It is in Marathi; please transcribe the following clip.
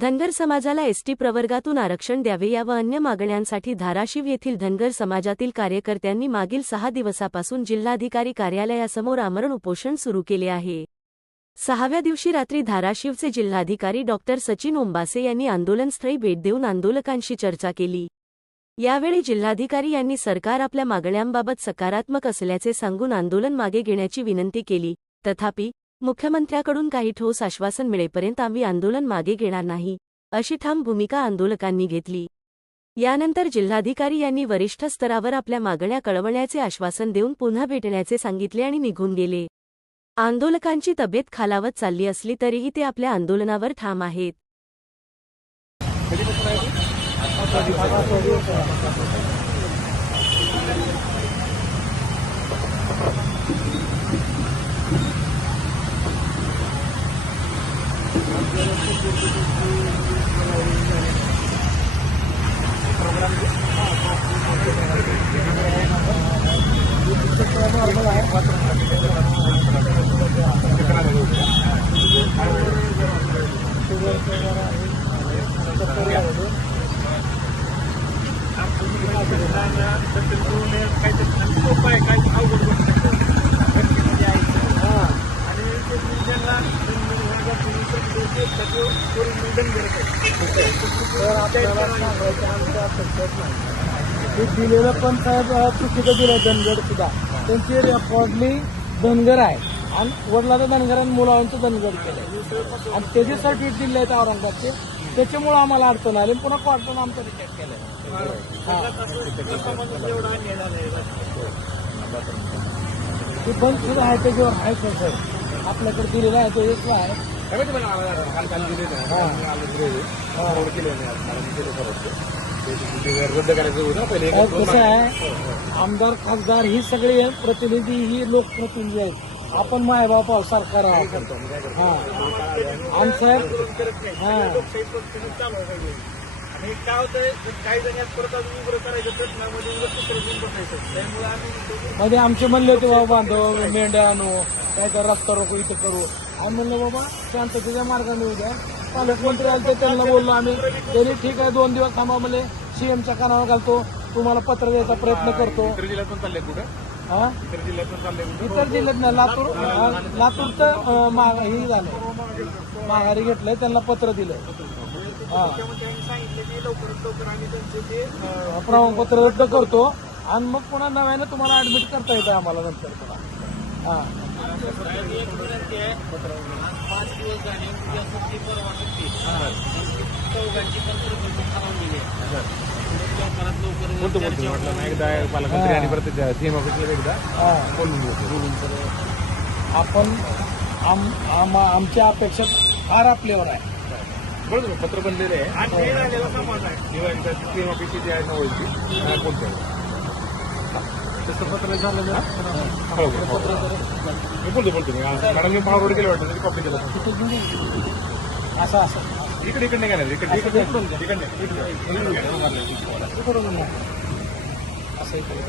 धनगर समाजाला एसटी प्रवर्गातून आरक्षण द्यावे या व अन्य मागण्यांसाठी धाराशिव येथील धनगर समाजातील कार्यकर्त्यांनी मागील सहा दिवसापासून जिल्हाधिकारी कार्यालयासमोर आमरण उपोषण सुरू केले आहे. सहाव्या दिवशी रात्री धाराशिवचे जिल्हाधिकारी डॉक्टर सचिन ओंबासे यांनी आंदोलनस्थळी भेट देऊन आंदोलकांशी चर्चा केली. यावेळी जिल्हाधिकारी यांनी सरकार आपल्या मागण्यांबाबत सकारात्मक असल्याचे सांगून आंदोलन मागे घेण्याची विनंती केली. तथापि मुख्यमंत्र्याकडून काही ठोस आश्वासन मिळेपर्यंत आम्ही आंदोलन मागे घेणार नाही अशी ठाम भूमिका आंदोलकांनी घेतली. यानंतर जिल्हाधिकारी यांनी वरिष्ठ स्तरावर आपल्या मागण्या कळवण्याचे आश्वासन देऊन पुन्हा भेटण्याचे सांगितले आणि निघून गेले. आंदोलकांची तब्येत खालावत चालली असली तरीही ते आपल्या आंदोलनावर ठाम आहेत. Kita berada di yang sangat baik. Kita berada di tempat yang sangat baik. Kita yang sangat baik. Yang sangat baik. Kita berada di tempat yang sangat baik. Kita berada di tempat yang sangat baik. Kita berada di tempat yang sangat baik. Kita berada di tempat yang sangat baik. Kita berada di tempat yang sangat baik. Kita berada di tempat yang sangat baik. Kita berada di tempat yang sangat baik. Kita berada di tempat yang sangat baik. Kita berada di tempat yang sangat baik. Kita berada di tempat yang sangat baik. Kita berada di tempat yang sangat baik. Kita berada di tempat yang sangat baik. Kita berada di tempat ते दिलेलं पण साहेब चुकीचं दिलं धनगर सुद्धा. त्यांची रेकॉर्डली धनगर आहे. आणि वडिलाचं धनगर आणि मुलांचं धनगर केलं आणि त्याचे सर्टिफिकेट दिले आहेत औरंगाबादचे त्याच्यामुळे आम्हाला अडचण आली आणि पुन्हा क्वार्टर आमचं रिजेक्ट केलं ते बंद सुद्धा आहे त्याच्यावर आहे सर. आपल्याकडे दिलेलं आहे तो एक आहे. रद्द करायचं होतं ना पहिले साहेब कसं आहे आमदार खासदार ही सगळे प्रतिनिधी ही लोकप्रतिनिधी आहेत. आपण मायबाप सरकार आहोत. हा. आणि साहेब हा. आणि काय होतंय काही जण यात परत अजून उघडं करायचं प्रश्नामध्ये उघड कुत्र घेऊन बसायचं. त्यामुळे आम्ही मध्ये आमचे म्हणले होते बाबा बांधव मेंढ्या आणू काय तर रस्ता रोको इथं करू. आम्ही म्हणलं बाबा शांततेच्या मार्गाने उद्या पालकमंत्री आले तर त्यांना बोललो आम्ही तरी ठीक आहे दोन दिवस थांबा म्हणले सीएमच्या कानावर घालतो तुम्हाला पत्र द्यायचा प्रयत्न करतो. इतर जिल्ह्यात पण चालले कुठं? हा? इतर जिल्ह्यात पण चालले कुठं? इतर जिल्ह्यात नाही लातूर लातूरचं हे झालं. माघारी घेतलंय त्यांना पत्र दिलंय. हा. मुख्यमंत्र्यांनी सांगितलं की लवकरात लवकर आम्ही त्यांचे ते अं, प्रमाणपत्र रद्द करतो आणि मग पुन्हा नव्यानं तुम्हाला ऍडमिट करता येतं आम्हाला नंतर हा. एक पाच दिवस झाले उद्या सुट्टी परवा सुट्टी चौघांची पण दिली लवकर बोलतो म्हटलं ना एकदा पालकमंत्री आणि परत सीएम ऑफिसला एकदा बोलून घेतो आपण आम, आम, आमच्या अपेक्षा फार आपल्यावर आहे बरोबर ना, पत्र बनलेलं आहे आज हे झालेला समाज आहे सीएम ऑफिसची जी आहे ना ओळखी बोलतो तसं पत्र झालं ना हो, बोलतो बोलतो मी मॅडम मी पावर गेले वाटतं तरी कॉपी दिला तिथे घेऊन ये. असं असं इकडे इकडे नाही गेलं इकडे इकडे इकडून घ्या. इकडे इकडे इकडून नाही. असं इकडे